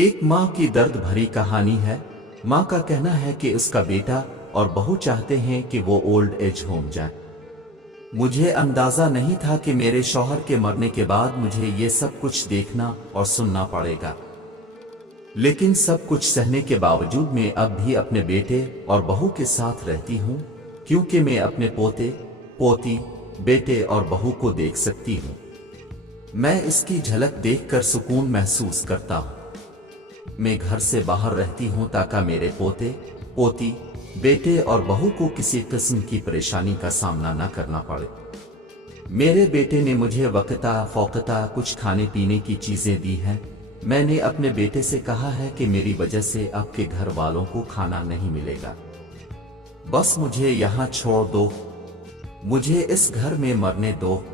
एक माँ की दर्द भरी कहानी है। माँ का कहना है कि उसका बेटा और बहू चाहते हैं कि वो ओल्ड एज होम जाए। मुझे अंदाजा नहीं था कि मेरे शौहर के मरने के बाद मुझे ये सब कुछ देखना और सुनना पड़ेगा, लेकिन सब कुछ सहने के बावजूद मैं अब भी अपने बेटे और बहू के साथ रहती हूँ, क्योंकि मैं अपने पोते, पोती, बेटे और बहू को देख सकती हूँ। मैं इसकी झलक देखकर सुकून महसूस करता हूँ। मैं घर से बाहर रहती हूँ ताकि मेरे पोते, पोती, बेटे और बहू को किसी किस्म की परेशानी का सामना न करना पड़े। मेरे बेटे ने मुझे वक्ता फौकता कुछ खाने पीने की चीजें दी हैं। मैंने अपने बेटे से कहा है कि मेरी वजह से आपके घर वालों को खाना नहीं मिलेगा, बस मुझे यहाँ छोड़ दो, मुझे इस घर में मरने दो।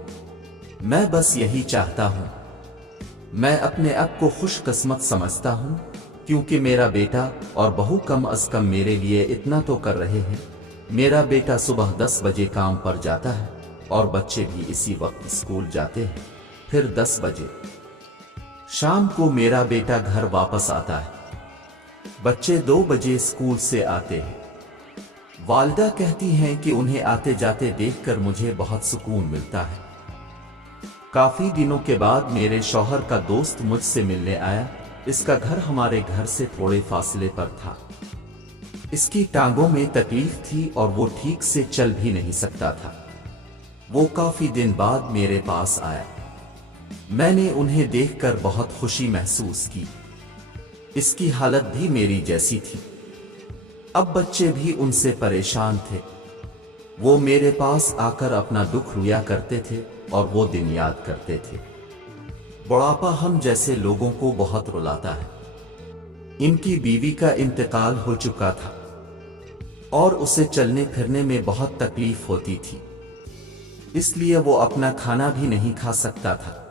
मैं बस यही चाहता हूँ। मैं अपने आप को खुशकिस्मत समझता हूँ, क्योंकि मेरा बेटा और बहू कम अज कम मेरे लिए इतना तो कर रहे हैं। मेरा बेटा सुबह 10 बजे काम पर जाता है और बच्चे भी इसी वक्त स्कूल जाते हैं। फिर 10 बजे शाम को मेरा बेटा घर वापस आता है। बच्चे 2 बजे स्कूल से आते हैं। वालिदा कहती हैं कि उन्हें आते जाते देखकर मुझे बहुत सुकून मिलता है। काफी दिनों के बाद मेरे शौहर का दोस्त मुझसे मिलने आया। इसका घर हमारे घर से थोड़े फासले पर था। इसकी टांगों में तकलीफ थी और वो ठीक से चल भी नहीं सकता था। वो काफी दिन बाद मेरे पास आया। मैंने उन्हें देखकर बहुत खुशी महसूस की। इसकी हालत भी मेरी जैसी थी। अब बच्चे भी उनसे परेशान थे। वो मेरे पास आकर अपना दुख रोया करते थे और वो दिन याद करते थे। बुढ़ापा हम जैसे लोगों को बहुत रुलाता है। इनकी बीवी का इंतकाल हो चुका था और उसे चलने फिरने में बहुत तकलीफ होती थी, इसलिए वो अपना खाना भी नहीं खा सकता था।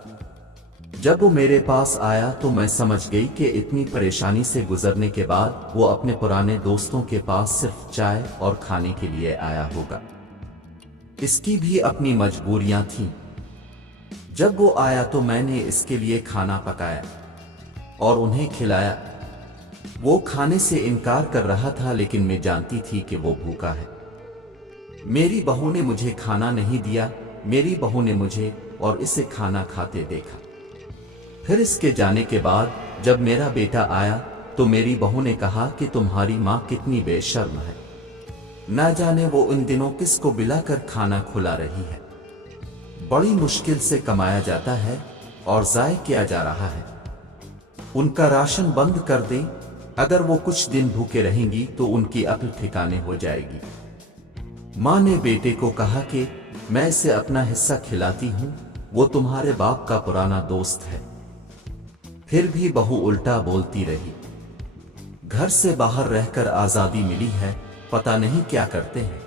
जब वो मेरे पास आया तो मैं समझ गई कि इतनी परेशानी से गुजरने के बाद वो अपने पुराने दोस्तों के पास सिर्फ चाय और खाने के लिए आया होगा। इसकी भी अपनी मजबूरियां थीं। जब वो आया तो मैंने इसके लिए खाना पकाया और उन्हें खिलाया। वो खाने से इनकार कर रहा था, लेकिन मैं जानती थी कि वो भूखा है। मेरी बहू ने मुझे खाना नहीं दिया। मेरी बहू ने मुझे और इसे खाना खाते देखा। फिर इसके जाने के बाद जब मेरा बेटा आया तो मेरी बहू ने कहा कि तुम्हारी माँ कितनी बेशर्म है, ना जाने वो इन दिनों किसको बिलाकर खाना खुला रही है। बड़ी मुश्किल से कमाया जाता है और ज़ाय किया जा रहा है। उनका राशन बंद कर दें। अगर वो कुछ दिन भूखे रहेंगी तो उनकी अक्ल ठिकाने हो जाएगी। माँ ने बेटे को कहा कि मैं इसे अपना हिस्सा खिलाती हूँ, वो तुम्हारे बाप का पुराना दोस्त है। फिर भी बहू उल्टा बोलती रही। घर से बाहर रहकर आजादी मिली है, पता नहीं क्या करते हैं।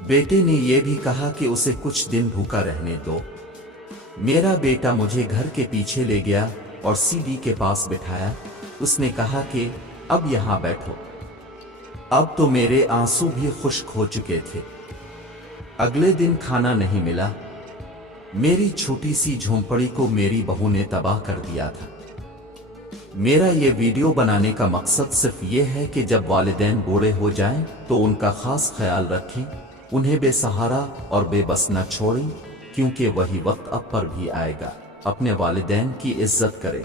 बेटे ने यह भी कहा कि उसे कुछ दिन भूखा रहने दो। मेरा बेटा मुझे घर के पीछे ले गया और सीढ़ी के पास बिठाया। उसने कहा कि अब यहां बैठो। अब तो मेरे आंसू भी खुश्क हो चुके थे। अगले दिन खाना नहीं मिला। मेरी छोटी सी झोंपड़ी को मेरी बहू ने तबाह कर दिया था। मेरा ये वीडियो बनाने का मकसद सिर्फ ये है कि जब वालिदैन बूढ़े हो जाएं तो उनका खास ख्याल रखें, उन्हें बेसहारा और बेबस न छोड़ें, क्योंकि वही वक्त अब पर भी आएगा। अपने वालिदैन की इज्जत करें।